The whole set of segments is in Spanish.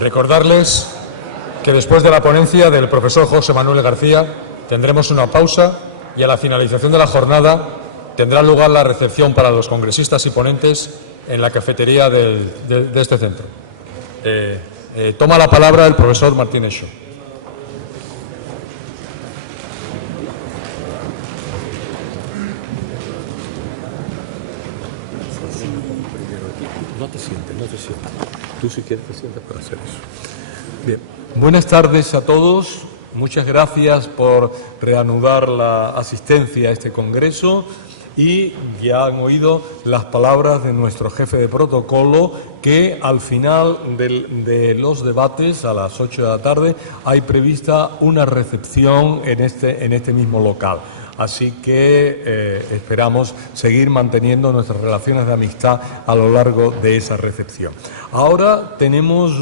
Recordarles que después de la ponencia del profesor José Manuel García tendremos una pausa y a la finalización de la jornada tendrá lugar la recepción para los congresistas y ponentes en la cafetería de este centro. Toma la palabra el profesor Martínez Shaw. No te sientes. Tú si quieres te sientas para hacer eso. Bien. Buenas tardes a todos. Muchas gracias por reanudar la asistencia a este congreso y ya han oído las palabras de nuestro jefe de protocolo que al final de los debates, a las 8 de la tarde, hay prevista una recepción en este mismo local. Así que esperamos seguir manteniendo nuestras relaciones de amistad a lo largo de esa recepción. Ahora tenemos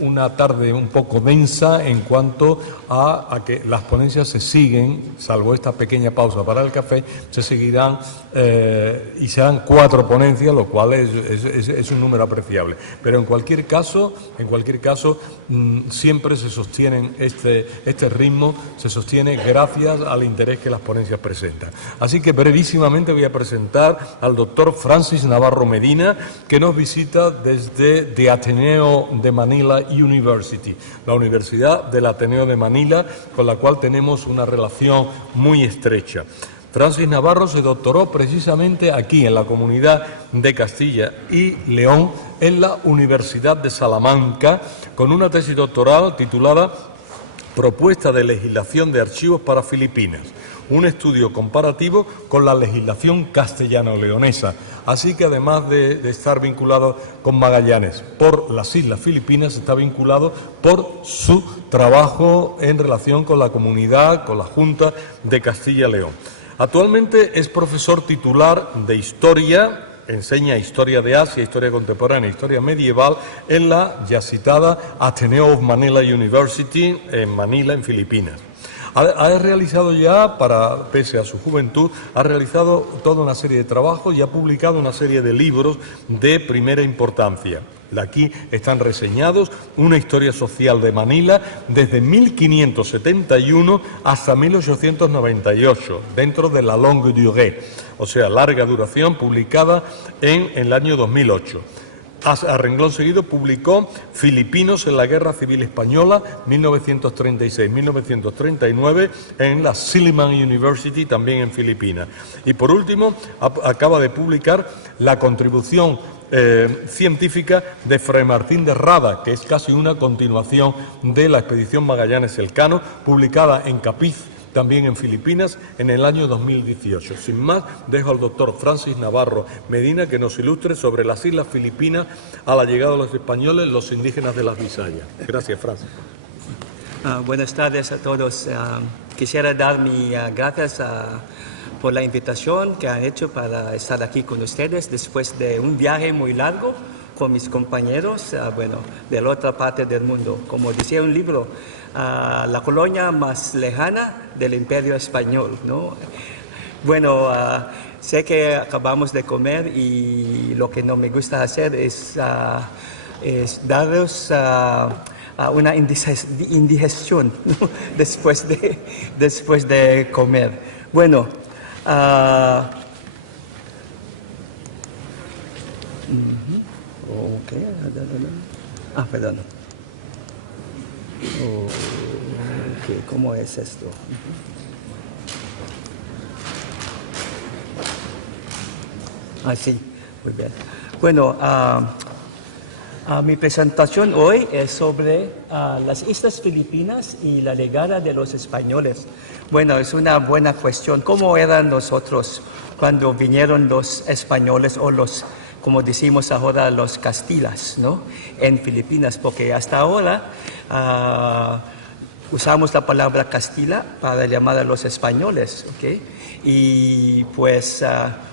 una tarde un poco densa en cuanto a que las ponencias se siguen, salvo esta pequeña pausa para el café, se seguirán y serán 4 ponencias, lo cual es un número apreciable. Pero en cualquier caso, siempre se sostienen este ritmo, se sostiene gracias al interés que las ponencias presentan. Así que brevísimamente voy a presentar al doctor Francis Navarro Medina, que nos visita desde The Ateneo de Manila University, la Universidad del Ateneo de Manila, con la cual tenemos una relación muy estrecha. Francis Navarro se doctoró precisamente aquí, en la Comunidad de Castilla y León, en la Universidad de Salamanca, con una tesis doctoral titulada Propuesta de legislación de archivos para Filipinas, un estudio comparativo con la legislación castellano-leonesa. Así que además de estar vinculado con Magallanes por las Islas Filipinas, está vinculado por su trabajo en relación con la comunidad, con la Junta de Castilla y León. Actualmente es profesor titular de Historia, enseña Historia de Asia, Historia Contemporánea, Historia Medieval en la ya citada Ateneo of Manila University en Manila, en Filipinas. Ha realizado ya, pese a su juventud, ha realizado toda una serie de trabajos y ha publicado una serie de libros de primera importancia. Aquí están reseñados una historia social de Manila desde 1571 hasta 1898, dentro de la longue durée, o sea, larga duración, publicada en el año 2008. A renglón seguido publicó Filipinos en la Guerra Civil Española, 1936-1939, en la Silliman University, también en Filipinas. Y por último, acaba de publicar la contribución científica de Fray Martín de Rada, que es casi una continuación de la expedición Magallanes-Elcano, publicada en Capiz, también en Filipinas, en el año 2018. Sin más, dejo al doctor Francis Navarro Medina que nos ilustre sobre las Islas Filipinas a la llegada de los españoles, los indígenas de las Visayas. Gracias, Francis. Buenas tardes a todos. Quisiera dar mis gracias por la invitación que han hecho para estar aquí con ustedes después de un viaje muy largo con mis compañeros, de la otra parte del mundo. Como decía un libro, la colonia más lejana del Imperio Español, ¿no? Bueno, sé que acabamos de comer y lo que no me gusta hacer es daros una indigestión, ¿no? después de comer. Bueno, perdón. ¿Cómo es esto? Sí, muy bien. Bueno, mi presentación hoy es sobre las Islas Filipinas y la llegada de los españoles. Bueno, es una buena cuestión. ¿Cómo eran nosotros cuando vinieron los españoles o como decimos ahora, los castilas, ¿no? En Filipinas? Porque hasta ahora usamos la palabra Castilla para llamar a los españoles, ¿ok? Y pues,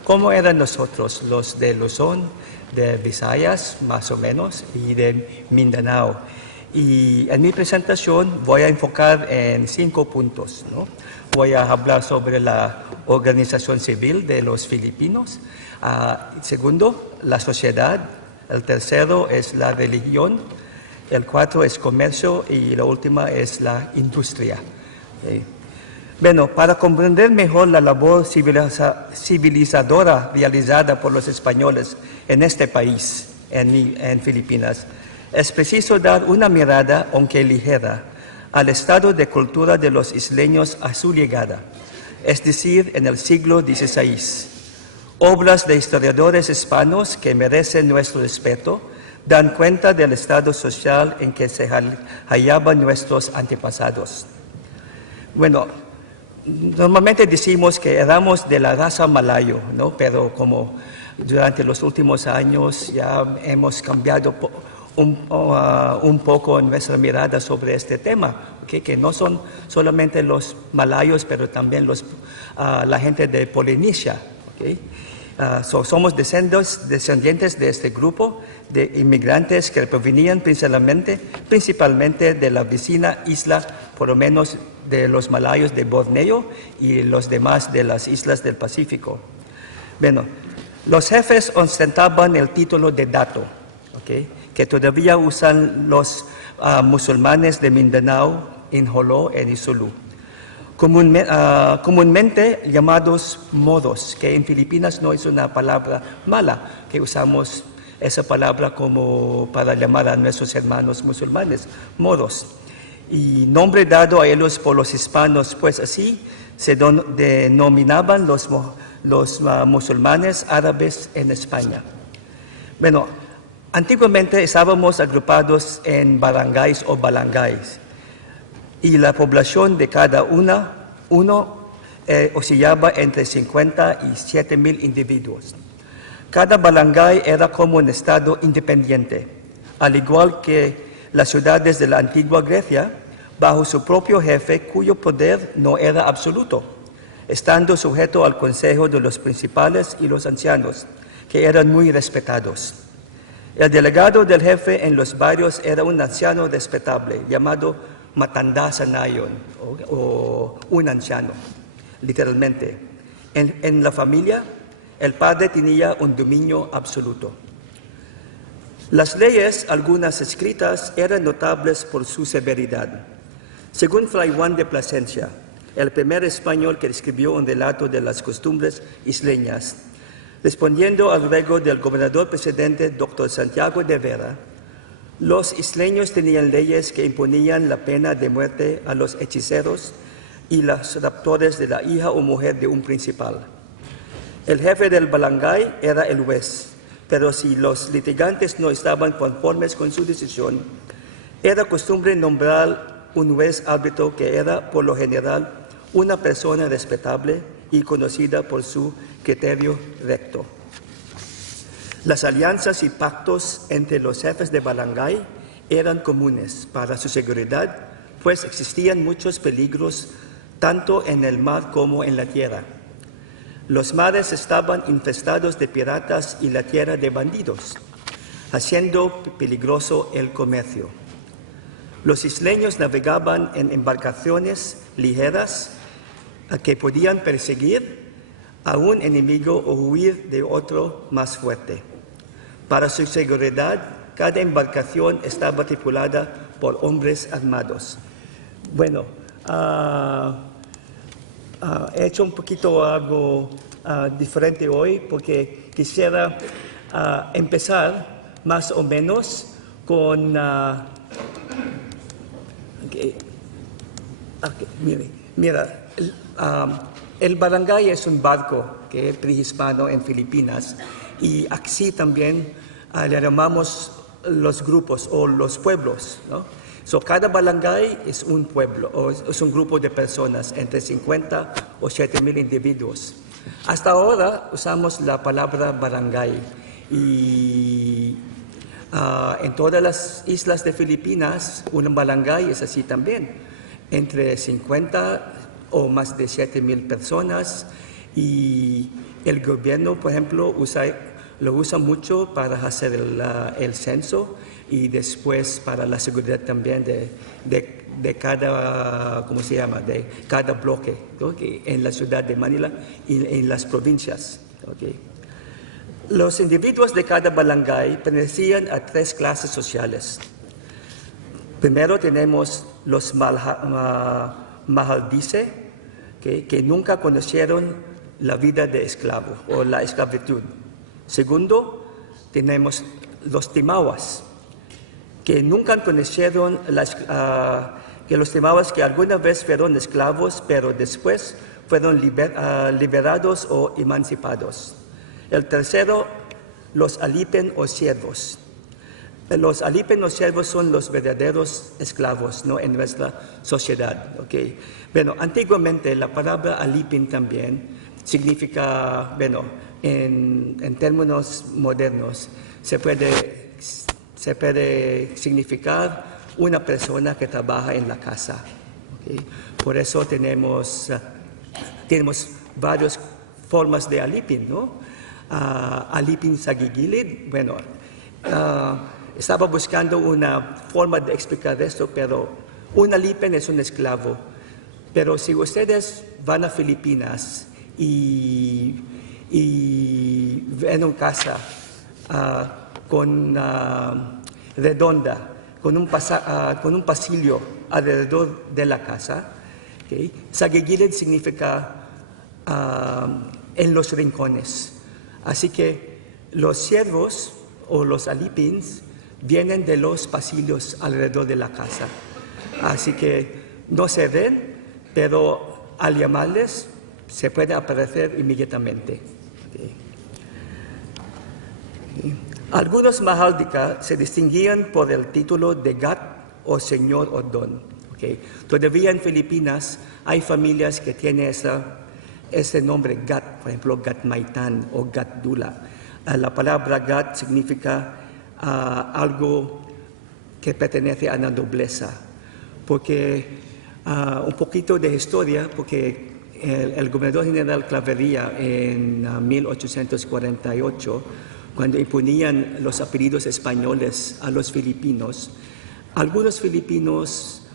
¿cómo eran nosotros? Los de Luzón, de Visayas, más o menos, y de Mindanao. Y en mi presentación voy a enfocar en 5 puntos, ¿no? Voy a hablar sobre la organización civil de los filipinos. Segundo, la sociedad. El tercero es la religión. el 4 es comercio y la última es la industria. Bueno, para comprender mejor la labor civilizadora realizada por los españoles en este país, en Filipinas, es preciso dar una mirada, aunque ligera, al estado de cultura de los isleños a su llegada, es decir, en el siglo XVI. Obras de historiadores hispanos que merecen nuestro respeto dan cuenta del estado social en que se hallaban nuestros antepasados. Bueno, normalmente decimos que éramos de la raza malayo, ¿no? Pero como durante los últimos años ya hemos cambiado un poco nuestra mirada sobre este tema, ¿okay? Que no son solamente los malayos, pero también la gente de Polinesia. ¿Okay? Somos descendientes de este grupo de inmigrantes que provenían principalmente de la vecina isla, por lo menos de los malayos de Borneo y los demás de las islas del Pacífico. Bueno, los jefes ostentaban el título de dato, ¿okay? Que todavía usan los musulmanes de Mindanao, en Jolo, en Isulú. Comúnmente llamados modos, que en Filipinas no es una palabra mala, que usamos esa palabra como para llamar a nuestros hermanos musulmanes, modos. Y nombre dado a ellos por los hispanos, pues así se denominaban los musulmanes árabes en España. Bueno, antiguamente estábamos agrupados en barangays o balangays y la población de cada uno oscilaba entre 50 y 7,000 individuos. Cada barangay era como un estado independiente, al igual que las ciudades de la antigua Grecia, bajo su propio jefe cuyo poder no era absoluto, estando sujeto al consejo de los principales y los ancianos, que eran muy respetados. El delegado del jefe en los barrios era un anciano respetable, llamado Matanda Sanayon, o un anciano, literalmente. En la familia, el padre tenía un dominio absoluto. Las leyes, algunas escritas, eran notables por su severidad. Según Fray Juan de Plasencia, el primer español que escribió un relato de las costumbres isleñas, respondiendo al ruego del gobernador precedente, Dr. Santiago de Vera, los isleños tenían leyes que imponían la pena de muerte a los hechiceros y los raptores de la hija o mujer de un principal. El jefe del barangay era el juez, pero si los litigantes no estaban conformes con su decisión, era costumbre nombrar un juez árbitro que era, por lo general, una persona respetable y conocida por su criterio recto. Las alianzas y pactos entre los jefes de barangay eran comunes para su seguridad, pues existían muchos peligros tanto en el mar como en la tierra. Los mares estaban infestados de piratas y la tierra de bandidos, haciendo peligroso el comercio. Los isleños navegaban en embarcaciones ligeras que podían perseguir a un enemigo o huir de otro más fuerte. Para su seguridad, cada embarcación estaba tripulada por hombres armados. Bueno, he hecho un poquito algo diferente hoy porque quisiera empezar más o menos con... Mira, el barangay es un barco que es prehispano en Filipinas y así también le llamamos los grupos o los pueblos, ¿no? Cada barangay es un pueblo o es un grupo de personas entre 50 o 7,000 individuos. Hasta ahora usamos la palabra barangay y en todas las islas de Filipinas un barangay es así también, entre 50 o más de 7,000 personas y el gobierno, por ejemplo, lo usa mucho para hacer el censo y después para la seguridad también de cada, ¿cómo se llama?, de cada bloque, ¿okay?, en la ciudad de Manila y en las provincias. ¿Okay? Los individuos de cada barangay pertenecían a 3 clases sociales. Primero tenemos los Mahaldice, que nunca conocieron la vida de esclavo o la esclavitud. Segundo, tenemos los Timahuas, que nunca conocieron que los Timahuas que alguna vez fueron esclavos, pero después fueron liberados o emancipados. El tercero, los Alipen o siervos. Los Alipen o siervos son los verdaderos esclavos, ¿no?, en nuestra sociedad. ¿Okay? Bueno, antiguamente la palabra Alipin también significa, bueno, en términos modernos, se puede significar una persona que trabaja en la casa. ¿Okay? Por eso tenemos varias formas de Alipin, ¿no? Alipin Sagigilid, bueno, estaba buscando una forma de explicar esto, pero un Alipin es un esclavo. Pero si ustedes van a Filipinas y ven una casa redonda, con un pasillo alrededor de la casa, ¿okay? Sagigilid significa en los rincones. Así que los siervos o los alipins vienen de los pasillos alrededor de la casa. Así que no se ven, pero al llamarles se puede aparecer inmediatamente. ¿Okay? ¿Okay? Algunos Mahaldika se distinguían por el título de Gat o Señor o Don. ¿Okay? Todavía en Filipinas hay familias que tienen ese nombre Gat, por ejemplo Gatmaitan o Gatdula. La palabra Gat significa algo que pertenece a la nobleza, porque un poquito de historia, porque el gobernador general Clavería en 1848, cuando imponían los apellidos españoles a los filipinos, algunos filipinos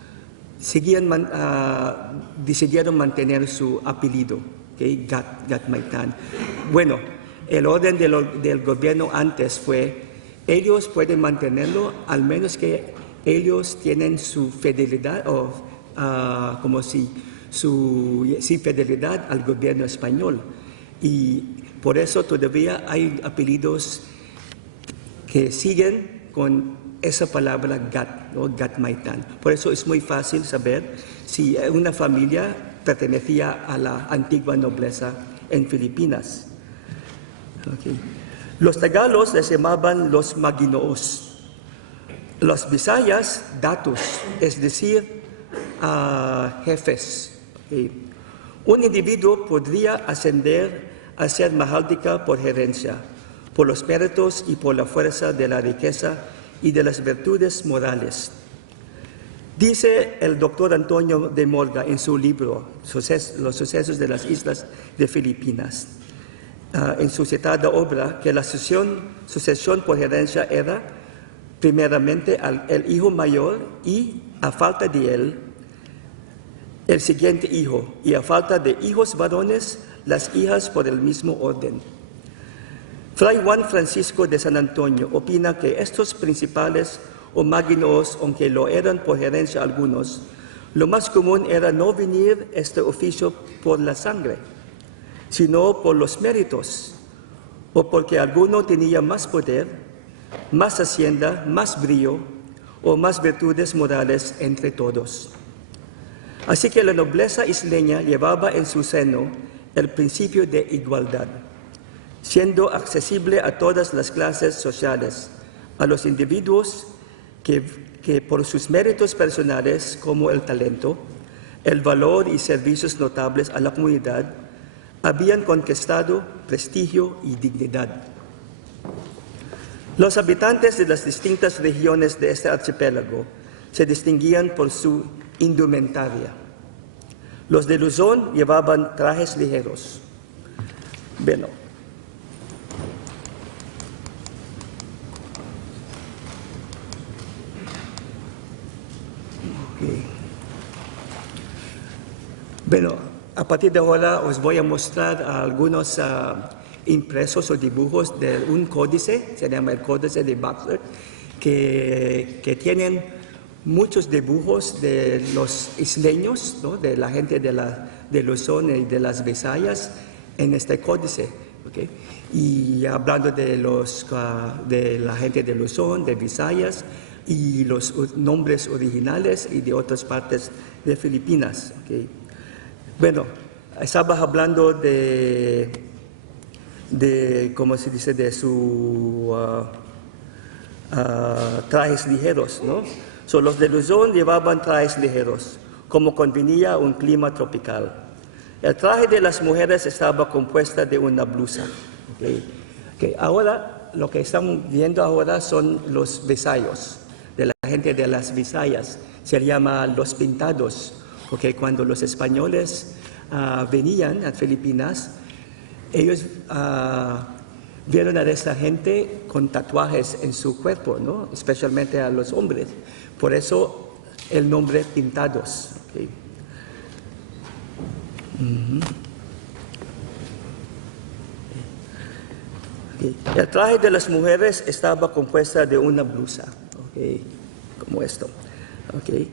decidieron mantener su apellido, ¿okay? Gatmaitan. Bueno, el orden del gobierno antes fue, ellos pueden mantenerlo al menos que ellos tienen su fidelidad fidelidad al gobierno español. Y por eso todavía hay apellidos que siguen con esa palabra Gat, ¿no? Gatmaitan. Por eso es muy fácil saber si una familia pertenecía a la antigua nobleza en Filipinas. Okay. Los tagalos les llamaban los Maginoos. Los Visayas, datus, es decir, jefes. Okay. Un individuo podría ascender a ser Mahaldika por gerencia, por los méritos y por la fuerza de la riqueza y de las virtudes morales. Dice el doctor Antonio de Morga en su libro Los sucesos de las islas de Filipinas, en su citada obra, que la sucesión por herencia era primeramente el hijo mayor y, a falta de él, el siguiente hijo, y a falta de hijos varones, las hijas por el mismo orden. Fray Juan Francisco de San Antonio opina que estos principales o maginoos, aunque lo eran por herencia algunos, lo más común era no venir este oficio por la sangre, sino por los méritos, o porque alguno tenía más poder, más hacienda, más brío o más virtudes morales entre todos. Así que la nobleza isleña llevaba en su seno el principio de igualdad, siendo accesible a todas las clases sociales, a los individuos que por sus méritos personales como el talento, el valor y servicios notables a la comunidad, habían conquistado prestigio y dignidad. Los habitantes de las distintas regiones de este archipiélago se distinguían por su indumentaria. Los de Luzón llevaban trajes ligeros. Bueno, bueno, a partir de ahora os voy a mostrar algunos impresos o dibujos de un códice, se llama el Códice de Baxter, que tienen muchos dibujos de los isleños, ¿no? De la gente de Luzón y de las Visayas en este códice. ¿Okay? Y hablando de la gente de Luzón, de Visayas, y los nombres originales y de otras partes de Filipinas. ¿Okay? Bueno, estaba hablando de ¿cómo se dice?, de sus trajes ligeros, ¿no? Los de Luzón llevaban trajes ligeros, como convenía un clima tropical. El traje de las mujeres estaba compuesta de una blusa. ¿Okay? Ahora, lo que estamos viendo ahora son los visayos, de la gente de las Visayas. Se llama los pintados, porque cuando los españoles venían a Filipinas, ellos vieron a esta gente con tatuajes en su cuerpo, ¿no? Especialmente a los hombres. Por eso el nombre pintados. ¿Okay? Okay. El traje de las mujeres estaba compuesta de una blusa, okay, como esto. Okay.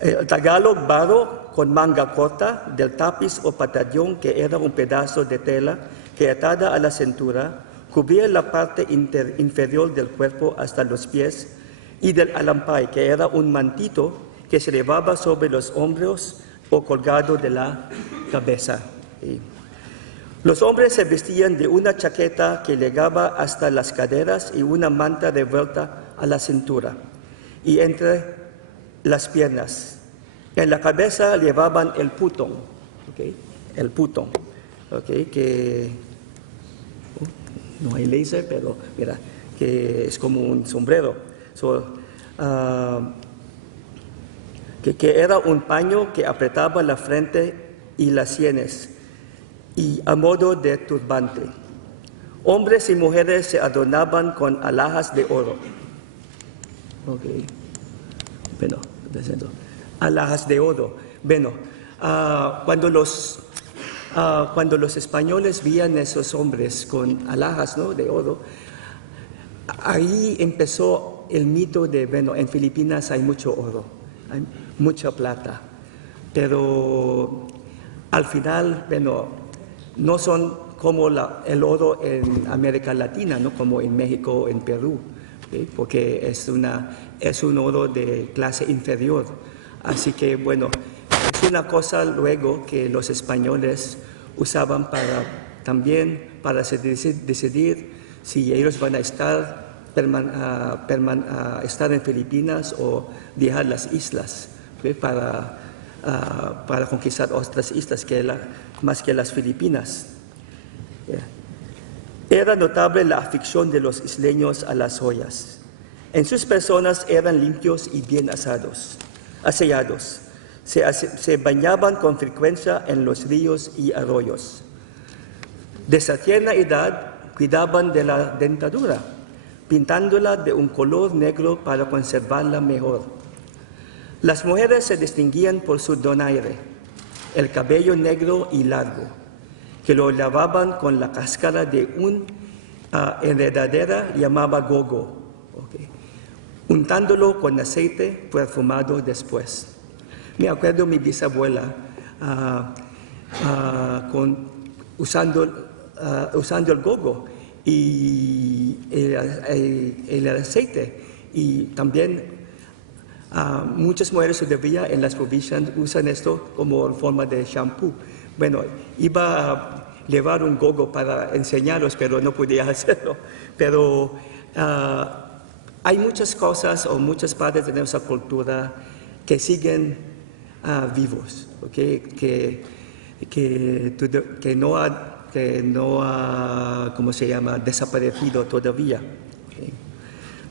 El tagalog baro con manga corta, del tapiz o patallón, que era un pedazo de tela que atada a la cintura, cubría la parte inferior del cuerpo hasta los pies, y del alampay, que era un mantito que se llevaba sobre los hombros o colgado de la cabeza. Los hombres se vestían de una chaqueta que llegaba hasta las caderas y una manta revuelta a la cintura y entre las piernas. En la cabeza llevaban el putong, ¿okay? El putong, ¿okay? Que no hay laser, pero mira, que es como un sombrero. Que era un paño que apretaba la frente y las sienes, y a modo de turbante. Hombres y mujeres se adornaban con alhajas de oro. Okay. Bueno, alhajas de oro. Bueno, cuando los españoles veían a esos hombres con alhajas, ¿no?, de oro, ahí empezó el mito de, bueno, en Filipinas hay mucho oro, hay mucha plata, pero al final, bueno, no son como el oro en América Latina, ¿no?, como en México, en Perú, ¿okay? Porque es un oro de clase inferior. Así que, bueno, es una cosa luego que los españoles usaban también para decidir si ellos van a estar en Filipinas o dejar las islas, ¿okay? para conquistar otras islas más que las Filipinas. Yeah. Era notable la afición de los isleños a las joyas. En sus personas eran limpios y bien aseados. Se bañaban con frecuencia en los ríos y arroyos. Desde tierna edad cuidaban de la dentadura, pintándola de un color negro para conservarla mejor. Las mujeres se distinguían por su donaire, el cabello negro y largo, que lo lavaban con la cáscara de una enredadera llamada gogo, okay, untándolo con aceite perfumado después. Me acuerdo mi bisabuela usando el gogo y el aceite, y también muchas mujeres todavía en las provincias usan esto como forma de shampoo. Bueno, iba a llevar un gogo para enseñaros, pero no podía hacerlo. Pero hay muchas cosas o muchas partes de nuestra cultura que siguen vivos, ¿okay? que no ha, ¿cómo se llama?, desaparecido todavía. ¿Okay?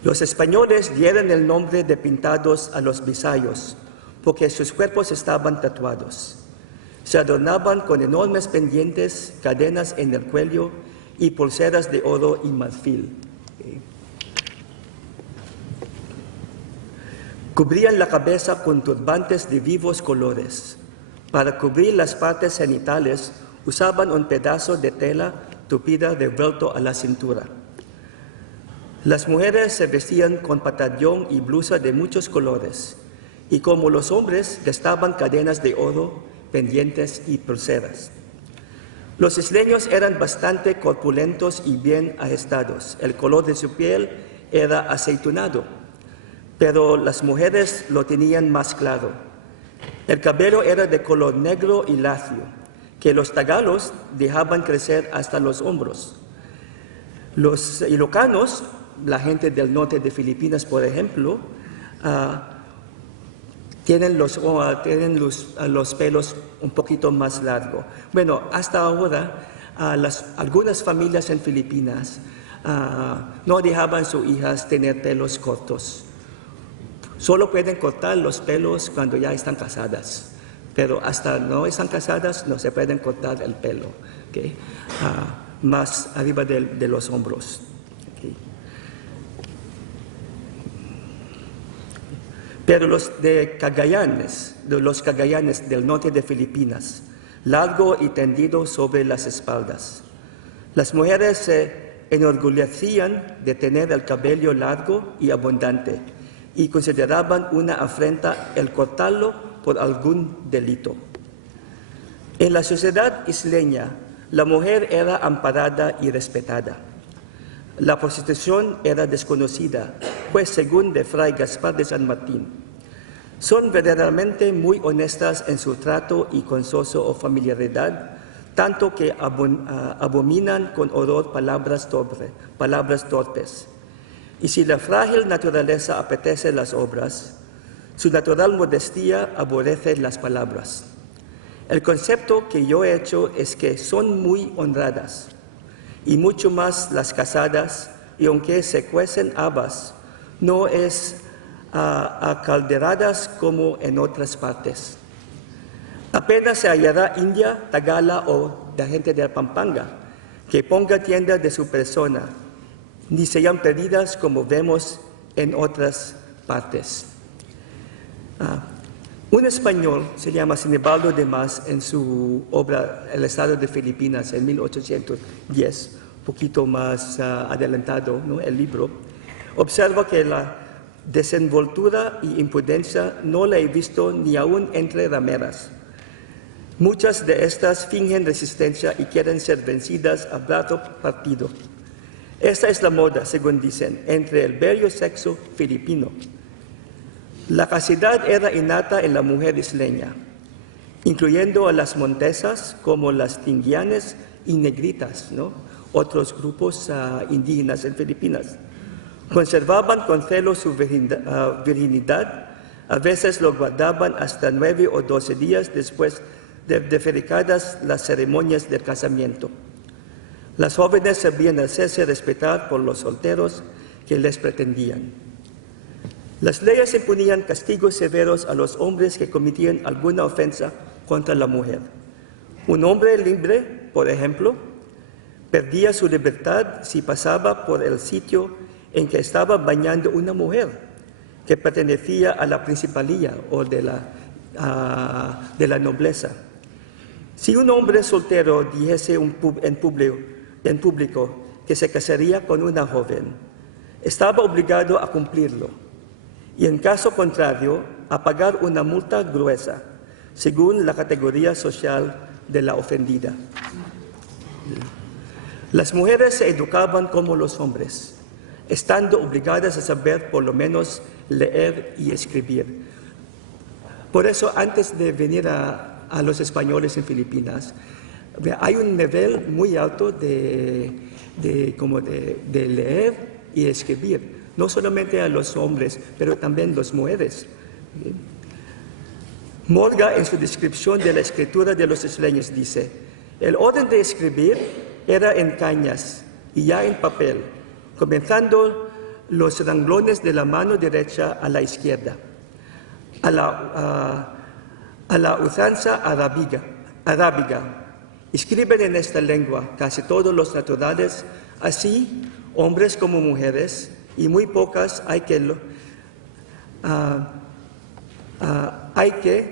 Los españoles dieron el nombre de pintados a los visayos porque sus cuerpos estaban tatuados. Se adornaban con enormes pendientes, cadenas en el cuello y pulseras de oro y marfil. ¿Okay? Cubrían la cabeza con turbantes de vivos colores. Para cubrir las partes genitales usaban un pedazo de tela tupida revuelto a la cintura. Las mujeres se vestían con pantalón y blusa de muchos colores, y como los hombres gastaban cadenas de oro, pendientes y pulseras. Los isleños eran bastante corpulentos y bien ajustados. El color de su piel era aceitunado, pero las mujeres lo tenían más claro. El cabello era de color negro y lacio, que los tagalos dejaban crecer hasta los hombros. Los ilocanos, la gente del norte de Filipinas, por ejemplo, tienen los pelos un poquito más largos. Bueno, hasta ahora, algunas familias en Filipinas no dejaban a sus hijas tener pelos cortos. Solo pueden cortar los pelos cuando ya están casadas, pero hasta no están casadas no se pueden cortar el pelo, ¿okay? Más arriba de los hombros. ¿Okay? Pero los Cagayanes del norte de Filipinas, largo y tendido sobre las espaldas. Las mujeres se enorgullecían de tener el cabello largo y abundante y consideraban una afrenta el cortarlo por algún delito. En la sociedad isleña, la mujer era amparada y respetada. La prostitución era desconocida, pues según de Fray Gaspar de San Martín, son verdaderamente muy honestas en su trato y consoso o familiaridad, tanto que abominan con horror palabras torpes. Y si la frágil naturaleza apetece las obras, su natural modestia aborrece las palabras. El concepto que yo he hecho es que son muy honradas, y mucho más las casadas, y aunque se cuecen habas, no es acalderadas como en otras partes. Apenas se hallará india, tagala o la gente de Pampanga que ponga tienda de su persona, ni sean perdidas como vemos en otras partes. Un español se llama Sinibaldo de Mas, en su obra El Estado de Filipinas en 1810, un poquito más adelantado, ¿no?, el libro, observa que la desenvoltura y imprudencia no la he visto ni aún entre rameras. Muchas de estas fingen resistencia y quieren ser vencidas a brazo partido. Esta es la moda, según dicen, entre el bello sexo filipino. La castidad era innata en la mujer isleña, incluyendo a las montesas como las tinguianes y negritas, ¿no?, otros grupos indígenas en Filipinas. Conservaban con celo su virginidad, a veces lo guardaban hasta 9 o 12 días después de defericadas las ceremonias del casamiento. Las jóvenes sabían hacerse respetar por los solteros que les pretendían. Las leyes imponían castigos severos a los hombres que cometían alguna ofensa contra la mujer. Un hombre libre, por ejemplo, perdía su libertad si pasaba por el sitio en que estaba bañando una mujer que pertenecía a la principalía o de la nobleza. Si un hombre soltero dijese en público que se casaría con una joven, estaba obligado a cumplirlo y en caso contrario a pagar una multa gruesa, según la categoría social de la ofendida. Las mujeres se educaban como los hombres, estando obligadas a saber por lo menos leer y escribir. Por eso, antes de venir a los españoles en Filipinas, hay un nivel muy alto de leer y escribir, no solamente a los hombres, pero también las mujeres. Morga, en su descripción de la escritura de los isleños, dice: el orden de escribir era en cañas y ya en papel, comenzando los renglones de la mano derecha a la izquierda, a la usanza arábiga. Escriben en esta lengua casi todos los naturales, así hombres como mujeres, y muy pocas hay que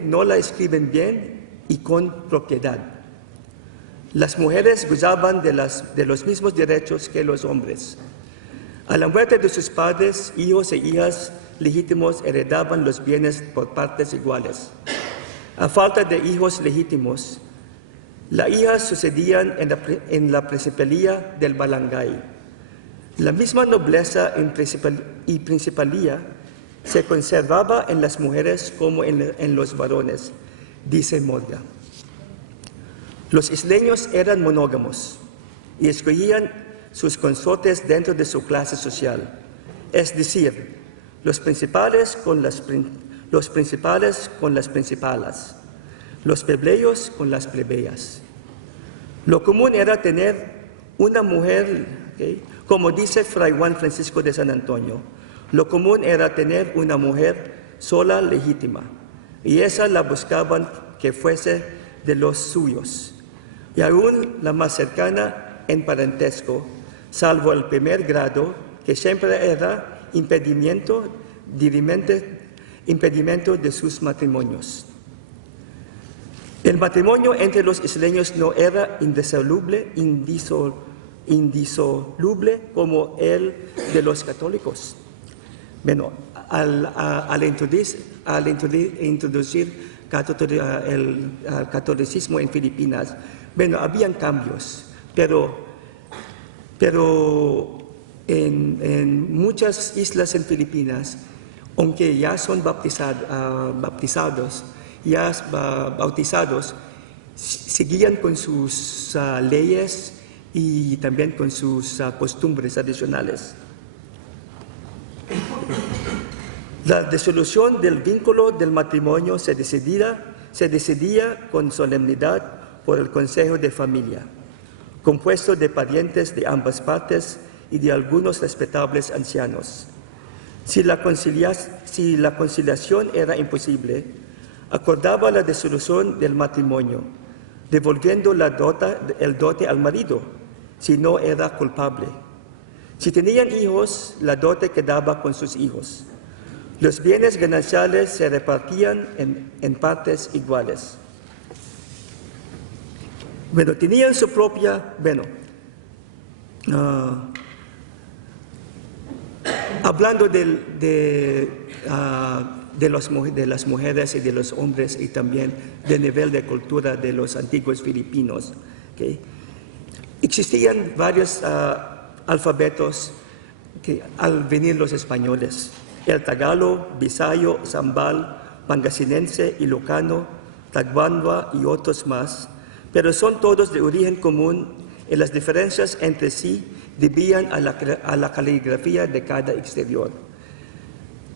no la escriben bien y con propiedad. Las mujeres gozaban de los mismos derechos que los hombres. A la muerte de sus padres, hijos e hijas legítimos heredaban los bienes por partes iguales. A falta de hijos legítimos, las hijas sucedían en la principalía del barangay. La misma nobleza y principalía se conservaba en las mujeres como en los varones, dice Morga. Los isleños eran monógamos y escogían sus consortes dentro de su clase social, es decir, los principales con las principalas, los plebeyos con las plebeyas. Lo común era tener una mujer, como dice Fray Juan Francisco de San Antonio, lo común era tener una mujer sola legítima, y esa la buscaban que fuese de los suyos, y aún la más cercana en parentesco, salvo el primer grado, que siempre era impedimento de sus matrimonios. El matrimonio entre los isleños no era indisoluble como el de los católicos. Bueno, al introducir el catolicismo en Filipinas, bueno, habían cambios, pero en muchas islas en Filipinas, aunque ya son bautizados, seguían con sus leyes y también con sus costumbres adicionales. La disolución del vínculo del matrimonio se decidía con solemnidad por el Consejo de Familia, compuesto de parientes de ambas partes y de algunos respetables ancianos. Si la conciliación era imposible, acordaba la disolución del matrimonio, devolviendo el dote al marido, si no era culpable. Si tenían hijos, la dote quedaba con sus hijos. Los bienes gananciales se repartían en partes iguales. Bueno, tenían su propia, hablando de las mujeres y de los hombres y también del nivel de cultura de los antiguos filipinos. Existían varios alfabetos al venir los españoles: el tagalo, bisayo, zambal, pangasinense, ilocano, tagbandua y otros más, pero son todos de origen común y las diferencias entre sí debían a la caligrafía de cada exterior.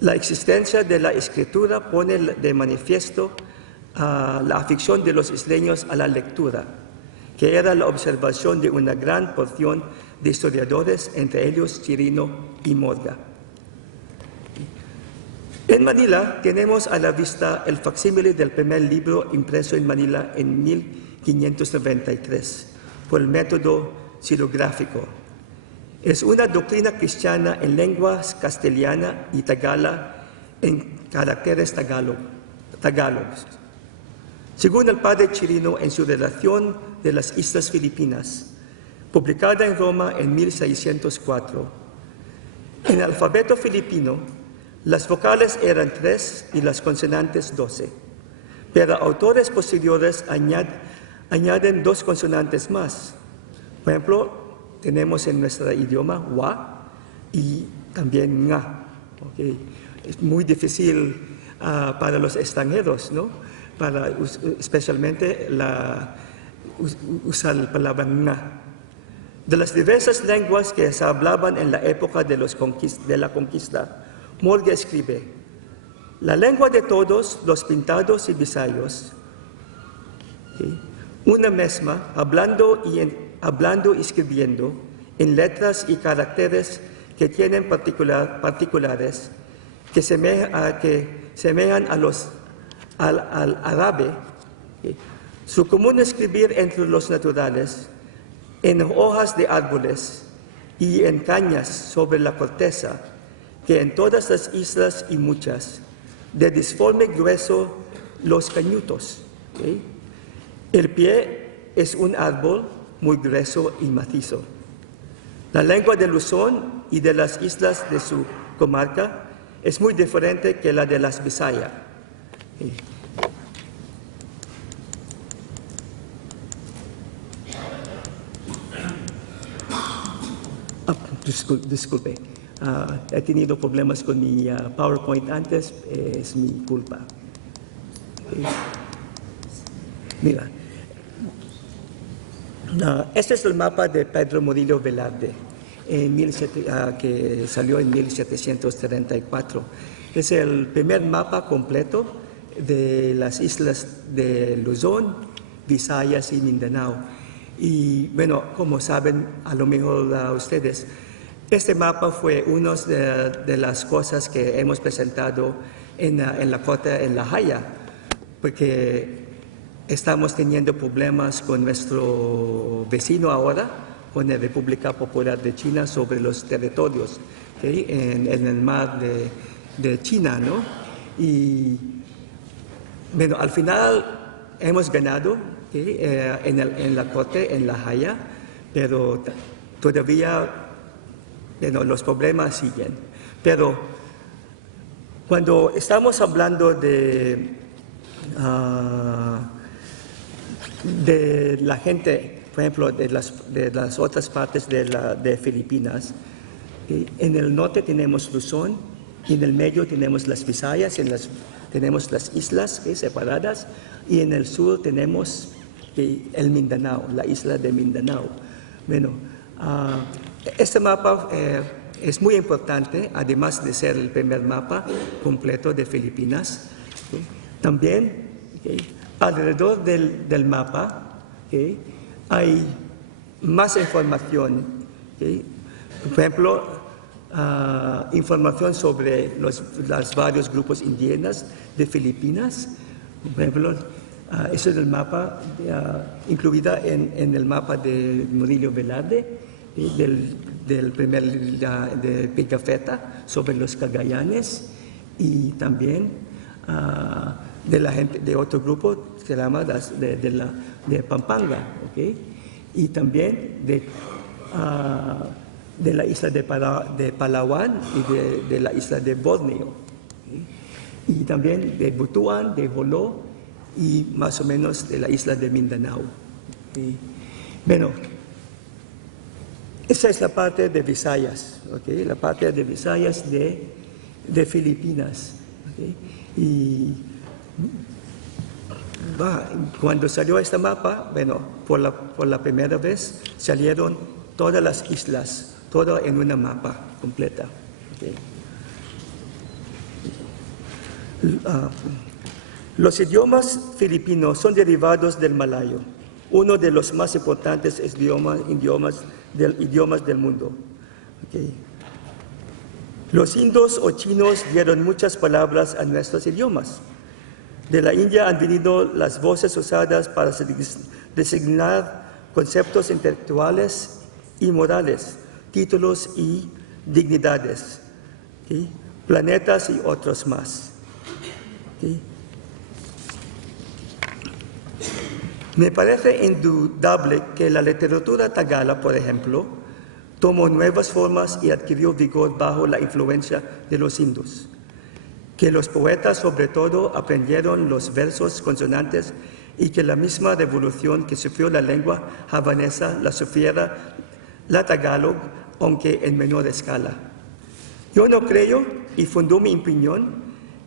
La existencia de la escritura pone de manifiesto la afición de los isleños a la lectura, que era la observación de una gran porción de historiadores, entre ellos Chirino y Morga. En Manila tenemos a la vista el facsímile del primer libro impreso en Manila en 1593 por el método xilográfico. Es una doctrina cristiana en lenguas castellana y tagala en caracteres tagalos. Según el padre Chirino en su relación de las Islas Filipinas, publicada en Roma en 1604, en el alfabeto filipino, las vocales eran 3 y las consonantes 12, pero autores posteriores añaden 2 consonantes más. Por ejemplo, tenemos en nuestro idioma wa y también nga. Es muy difícil para los extranjeros, ¿no? Especialmente usar la palabra nga. De las diversas lenguas que se hablaban en la época de la conquista, Morga escribe: la lengua de todos los pintados y bisayos, una misma, hablando y escribiendo en letras y caracteres que tienen particulares que semejan al árabe. Su común escribir entre los naturales, en hojas de árboles y en cañas sobre la corteza, que en todas las islas y muchas, de disforme grueso los cañutos. El pie es un árbol muy grueso y macizo. La lengua de Luzón y de las islas de su comarca es muy diferente que la de las Visayas. Disculpe, he tenido problemas con mi PowerPoint antes, es mi culpa. Mira, este es el mapa de Pedro Murillo Velarde, que salió en 1734. Es el primer mapa completo de las islas de Luzón, Visayas y Mindanao. Y bueno, como saben, a lo mejor ustedes, este mapa fue una de las cosas que hemos presentado en la Corte en La Haya, porque estamos teniendo problemas con nuestro vecino ahora, con la República Popular de China, sobre los territorios, ¿okay? en el mar de China, ¿no? Y bueno, al final hemos ganado, ¿okay? en la Corte, en La Haya, pero todavía los problemas siguen. Pero cuando estamos hablando de la gente, por ejemplo, de las otras partes de Filipinas, ¿okay? En el norte tenemos Luzón, y en el medio tenemos las Visayas, tenemos las islas, ¿okay? separadas, y en el sur tenemos el Mindanao, la isla de Mindanao. Bueno, este mapa es muy importante, además de ser el primer mapa completo de Filipinas. ¿Okay? También, ¿okay? alrededor del mapa, ¿okay? hay más información. ¿Okay? Por ejemplo, información sobre los varios grupos indígenas de Filipinas. Por ejemplo, eso es el mapa, incluida en el mapa de Murillo Velarde, del primer de Pigafetta, sobre los Cagayanes, y también de la gente de otro grupo que se llama de Pampanga, ¿okay? Y también de la isla de Palawan y de la isla de Borneo, ¿okay? Y también de Butuan, de Jolo, y más o menos de la isla de Mindanao. ¿Okay? Bueno, esa es la parte de Visayas, ¿okay? La parte de Visayas de Filipinas. ¿Okay? Y cuando salió este mapa, bueno, por la primera vez salieron todas las islas, todo en una mapa completa. ¿Okay? Los idiomas filipinos son derivados del malayo, uno de los más importantes idiomas del mundo. ¿Okay? Los indios o chinos dieron muchas palabras a nuestros idiomas. De la India han venido las voces usadas para designar conceptos intelectuales y morales, títulos y dignidades, ¿okay? planetas y otros más. ¿Okay? Me parece indudable que la literatura tagala, por ejemplo, tomó nuevas formas y adquirió vigor bajo la influencia de los indios, que los poetas sobre todo aprendieron los versos consonantes y que la misma revolución que sufrió la lengua javanesa la sufriera la tagalog, aunque en menor escala. Yo no creo, y fundo mi opinión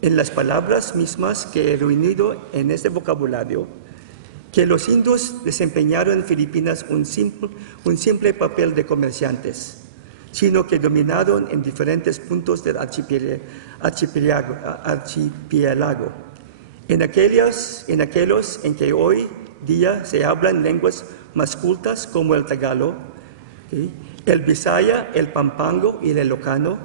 en las palabras mismas que he reunido en este vocabulario, que los indios desempeñaron en Filipinas un simple papel de comerciantes, sino que dominaron en diferentes puntos del archipiélago. En aquellos en que hoy día se hablan lenguas más cultas como el tagalo, ¿okay? el bisaya, el pampango y el ilocano,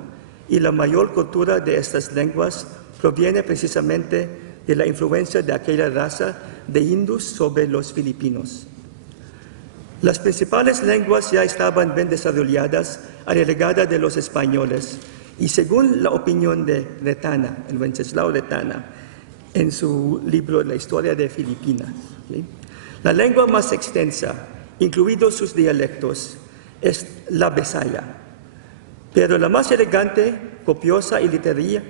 y la mayor cultura de estas lenguas proviene precisamente de la influencia de aquella raza de hindús sobre los filipinos. Las principales lenguas ya estaban bien desarrolladas a la llegada de los españoles, y según la opinión de Retana, el Wenceslao Retana, en su libro La historia de Filipinas, ¿okay? La lengua más extensa, incluidos sus dialectos, es la Besaya, pero la más elegante, copiosa y literaria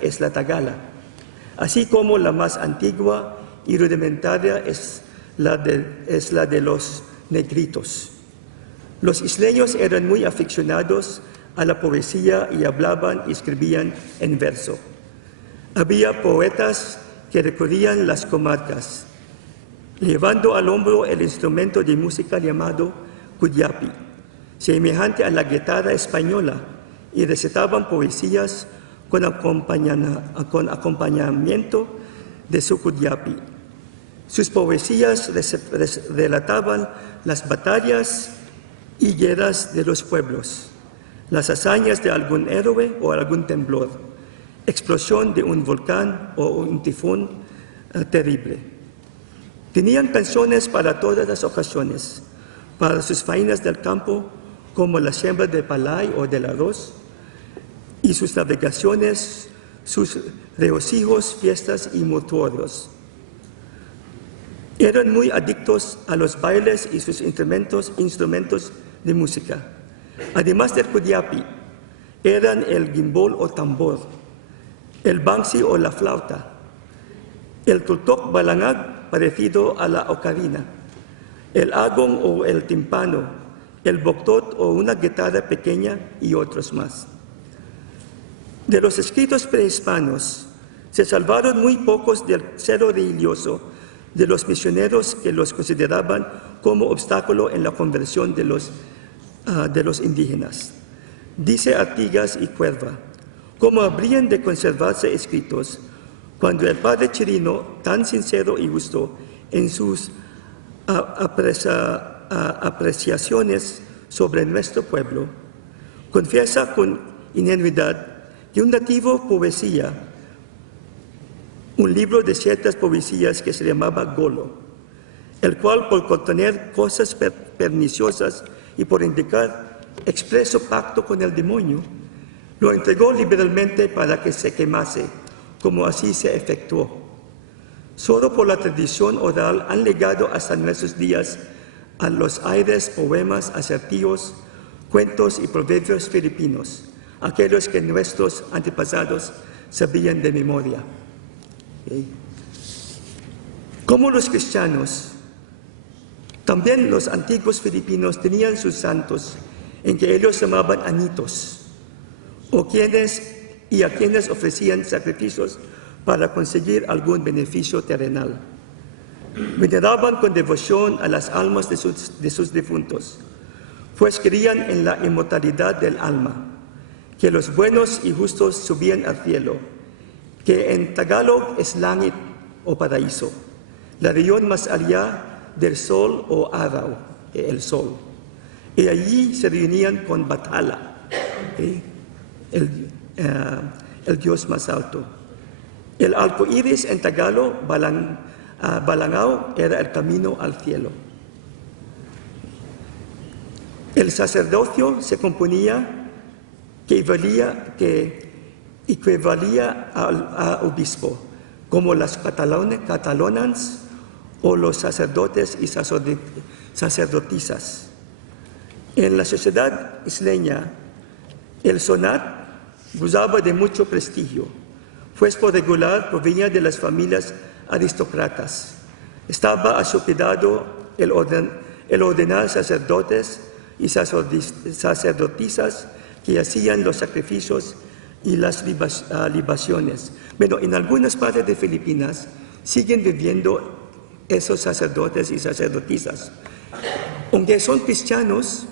es la Tagala, así como la más antigua y rudimentaria es la de los negritos. Los isleños eran muy aficionados a la poesía y hablaban y escribían en verso. Había poetas que recorrían las comarcas, llevando al hombro el instrumento de música llamado cudiapi, semejante a la guitarra española, y recitaban poesías con acompañamiento de su cudiapi. Sus poesías relataban las batallas y guerras de los pueblos, las hazañas de algún héroe o algún temblor, explosión de un volcán o un tifón terrible. Tenían canciones para todas las ocasiones, para sus faenas del campo, como la siembra del palay o del arroz, y sus navegaciones, sus regocijos, fiestas y mortuorios. Eran muy adictos a los bailes y sus instrumentos de música. Además del cudiapi, eran el gimbal o tambor, el bansi o la flauta, el tutok balangag parecido a la ocarina, el agong o el timpano, el boktot o una guitarra pequeña y otros más. De los escritos prehispanos, se salvaron muy pocos del celo religioso de los misioneros que los consideraban como obstáculo en la conversión de los indígenas. Dice Artigas y Cuerva, ¿cómo habrían de conservarse escritos cuando el padre Chirino, tan sincero y justo en sus apreciaciones sobre nuestro pueblo, confiesa con ingenuidad que un nativo poesía, un libro de ciertas poesías que se llamaba Golo, el cual por contener cosas perniciosas y por indicar expreso pacto con el demonio, lo entregó liberalmente para que se quemase, como así se efectuó. Solo por la tradición oral han legado hasta nuestros días a los aires, poemas, acertijos, cuentos y proverbios filipinos, aquellos que nuestros antepasados sabían de memoria. Como los cristianos, también los antiguos filipinos tenían sus santos, en que ellos llamaban anitos, a quienes ofrecían sacrificios para conseguir algún beneficio terrenal. Veneraban con devoción a las almas de sus difuntos, pues creían en la inmortalidad del alma, que los buenos y justos subían al cielo, que en Tagalog es langit o paraíso, la región más allá del sol o Araw, el sol. Y allí se reunían con Bathala, el dios más alto. El arco iris en Tagalog, Balangao, era el camino al cielo. El sacerdocio se componía que equivalía al obispo, como las catalonas o los sacerdotes y sacerdotisas. En la sociedad isleña, el sonat gozaba de mucho prestigio, pues por regular provenía de las familias aristócratas. Estaba a su cuidado el ordenar sacerdotes y sacerdotisas que hacían los sacrificios y las libaciones. Bueno, en algunas partes de Filipinas siguen viviendo esos sacerdotes y sacerdotisas. Aunque son cristianos,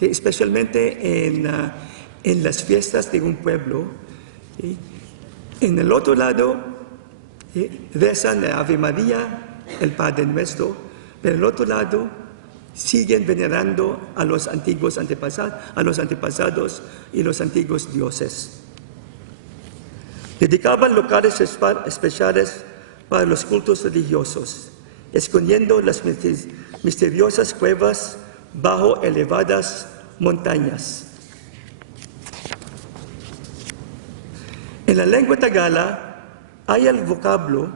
especialmente en las fiestas de un pueblo, en el otro lado rezan la Ave María, el Padre Nuestro, pero en el otro lado siguen venerando a los antiguos antepasados y los antiguos dioses. Dedicaban locales especiales para los cultos religiosos, escondiendo las misteriosas cuevas bajo elevadas montañas. En la lengua tagala hay el vocablo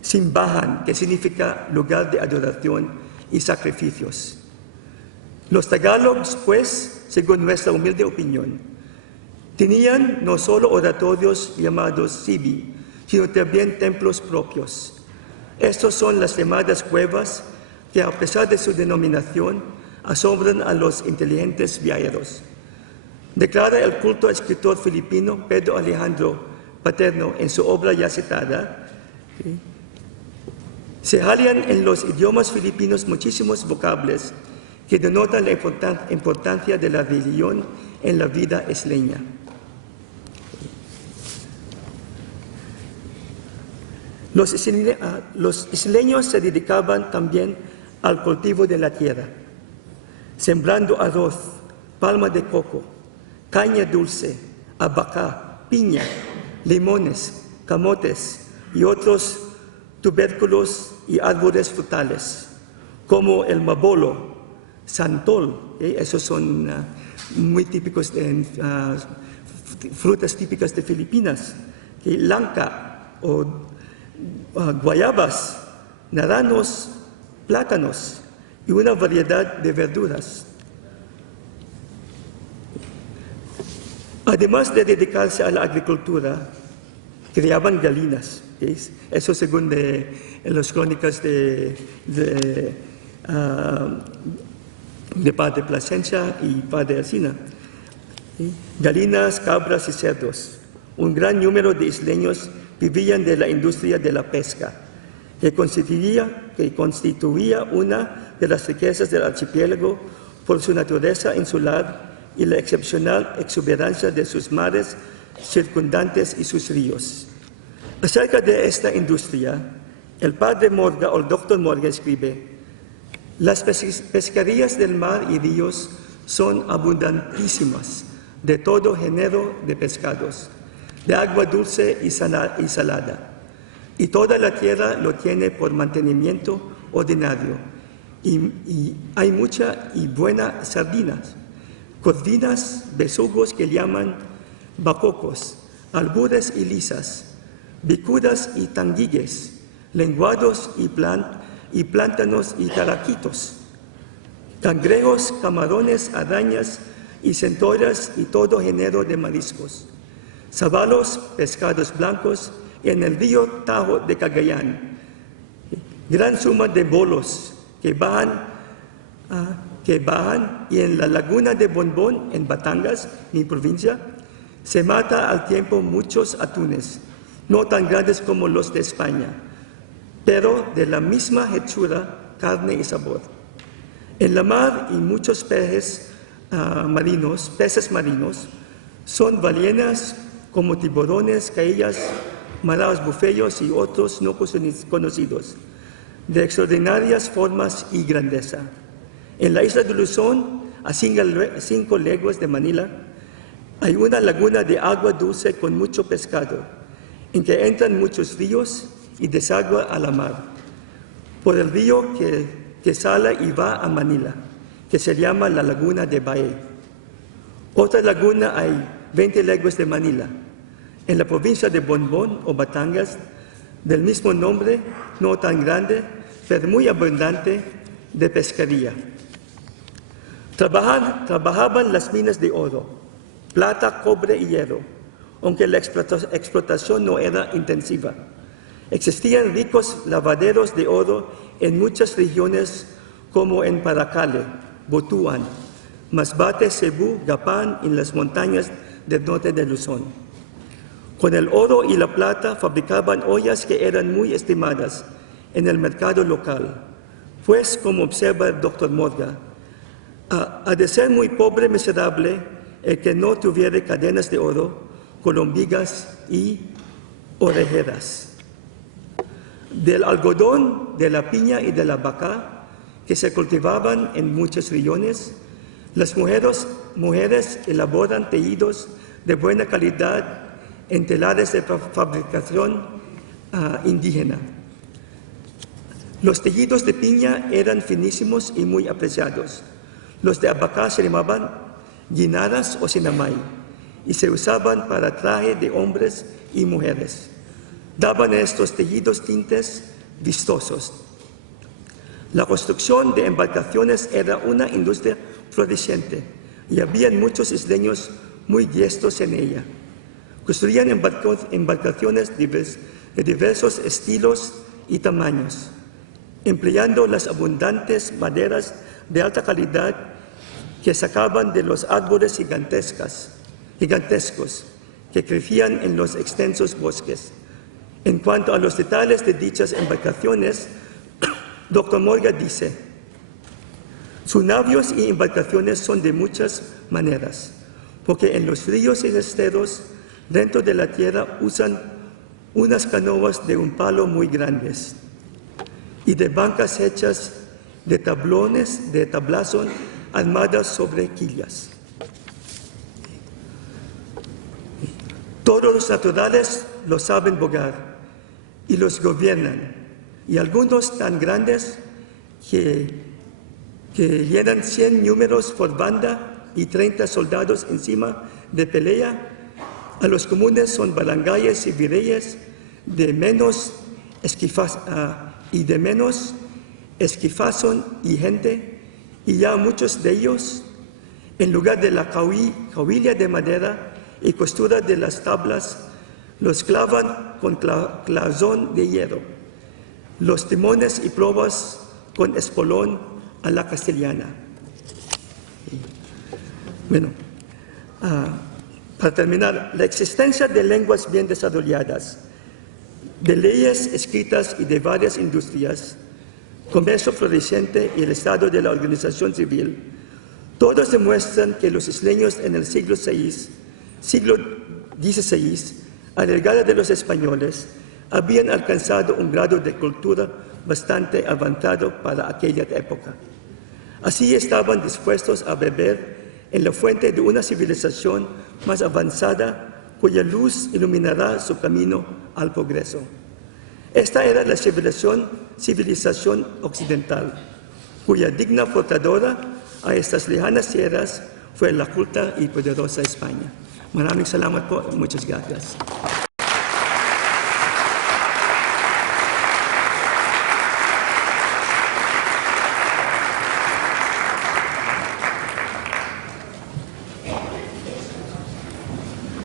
simbahan, que significa lugar de adoración y sacrificios. Los tagalogs, pues, según nuestra humilde opinión, tenían no solo oratorios llamados sibi, sino también templos propios. Estos son las llamadas cuevas que, a pesar de su denominación, asombran a los inteligentes viajeros. Declara el culto escritor filipino Pedro Alejandro Paterno en su obra ya citada. Se hallan en los idiomas filipinos muchísimos vocables que denotan la importancia de la religión en la vida isleña. Los isleños se dedicaban también al cultivo de la tierra, sembrando arroz, palma de coco, caña dulce, abacá, piña, limones, camotes y otros tubérculos y árboles frutales, como el mabolo, santol, esos son muy típicos de frutas típicas de Filipinas, lanca o guayabas, naranjos, plátanos y una variedad de verduras. Además de dedicarse a la agricultura, criaban galinas. Eso según las crónicas de padre Plasencia y padre Alsina. Galinas, cabras y cerdos. Un gran número de isleños vivían de la industria de la pesca, que constituía una de las riquezas del archipiélago por su naturaleza insular y la excepcional exuberancia de sus mares circundantes y sus ríos. Acerca de esta industria, el padre Morga o el doctor Morga escribe: las pesquerías del mar y ríos son abundantísimas de todo género de pescados, de agua dulce y salada, y toda la tierra lo tiene por mantenimiento ordinario, y hay mucha y buena sardinas, corvinas, besugos que llaman bacocos, albures y lisas, bicudas y tanguilles, lenguados y plántanos y caraquitos, cangrejos, camarones, arañas y centollas y todo género de mariscos, sabalos, pescados blancos, y en el río Tajo de Cagayán, gran suma de bolos que bajan, y en la laguna de Bonbón, en Batangas, mi provincia, se mata al tiempo muchos atunes, no tan grandes como los de España, pero de la misma hechura, carne y sabor. En la mar y muchos peces marinos, son ballenas como tiburones, caillas, maraos bufeos y otros no conocidos, de extraordinarias formas y grandeza. En la isla de Luzón, a 5 leguas de Manila, hay una laguna de agua dulce con mucho pescado, en que entran muchos ríos y desagua a la mar, por el río que sale y va a Manila, que se llama la laguna de Bae. Otra laguna hay 20 leguas de Manila, en la provincia de Bonbón o Batangas, del mismo nombre, no tan grande, pero muy abundante de pesquería. Trabajaban las minas de oro, plata, cobre y hierro, aunque la explotación no era intensiva. Existían ricos lavaderos de oro en muchas regiones como en Paracale, Butuan, Masbate, Cebú, Gapán y en las montañas del norte de Luzón. Con el oro y la plata fabricaban ollas que eran muy estimadas en el mercado local, pues, como observa el doctor Morga, ha de ser muy pobre y miserable el que no tuviera cadenas de oro, colombigas y orejeras. Del algodón, de la piña y de la vaca, que se cultivaban en muchos regiones, las mujeres elaboran tejidos de buena calidad en telares de fabricación indígena. Los tejidos de piña eran finísimos y muy apreciados. Los de abacá se llamaban guinadas o sinamay y se usaban para traje de hombres y mujeres. Daban a estos tejidos tintes vistosos. La construcción de embarcaciones era una industria floreciente y habían muchos isleños muy diestros en ella. Construían embarcaciones de diversos estilos y tamaños, empleando las abundantes maderas de alta calidad que sacaban de los árboles gigantescos que crecían en los extensos bosques. En cuanto a los detalles de dichas embarcaciones, Dr. Morga dice: sus navios y embarcaciones son de muchas maneras, porque en los ríos y esteros dentro de la tierra usan unas canoas de un palo muy grandes y de bancas hechas de tablones de tablazón armadas sobre quillas. Todos los naturales los saben bogar y los gobiernan, y algunos tan grandes que llenan 100 números por banda y 30 soldados encima de pelea. A los comunes son barangays y virreyes de menos esquifazón y gente, y ya muchos de ellos, en lugar de la cahuilla de madera y costura de las tablas, los clavan con clazón de hierro, los timones y proas con espolón a la castellana. Bueno, para terminar, la existencia de lenguas bien desarrolladas, de leyes escritas y de varias industrias, comercio floreciente y el estado de la organización civil, todos demuestran que los isleños en el siglo XVI, a la llegada de los españoles, habían alcanzado un grado de cultura bastante avanzado para aquella época. Así estaban dispuestos a beber en la fuente de una civilización más avanzada cuya luz iluminará su camino al progreso. Esta era la civilización occidental, cuya digna portadora a estas lejanas tierras fue la culta y poderosa España. Maraming salamat po. Muchas gracias.